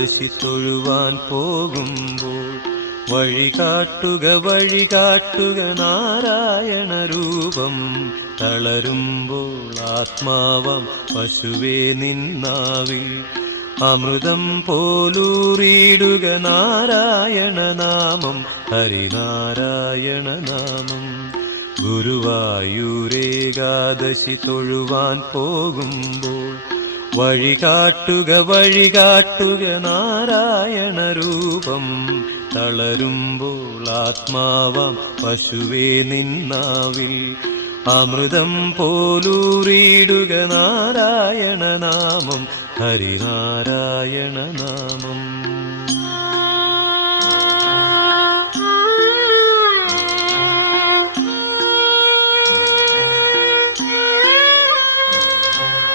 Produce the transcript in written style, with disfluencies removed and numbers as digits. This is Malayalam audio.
ഏകാദശി തൊഴുവാൻ പോകുമ്പോൾ വഴികാട്ടുക വഴികാട്ടുക നാരായണ രൂപം. തളരുമ്പോൾ ആത്മാവാം പശുവേ നിന്നാവിൽ അമൃതം പോലൂറിയിടുക നാരായണ നാമം, ഹരിനാരായണ നാമം. ഗുരുവായൂരേകാദശി തൊഴുവാൻ പോകുമ്പോൾ വഴികാട്ടുക വഴികാട്ടുക നാരായണ രൂപം. തളരുമ്പോൾ ആത്മാവാം പശുവേ നിന്നാവിൽ അമൃതം പോലൂറിയിടുക നാരായണ നാമം, ഹരിനാരായണ നാമം.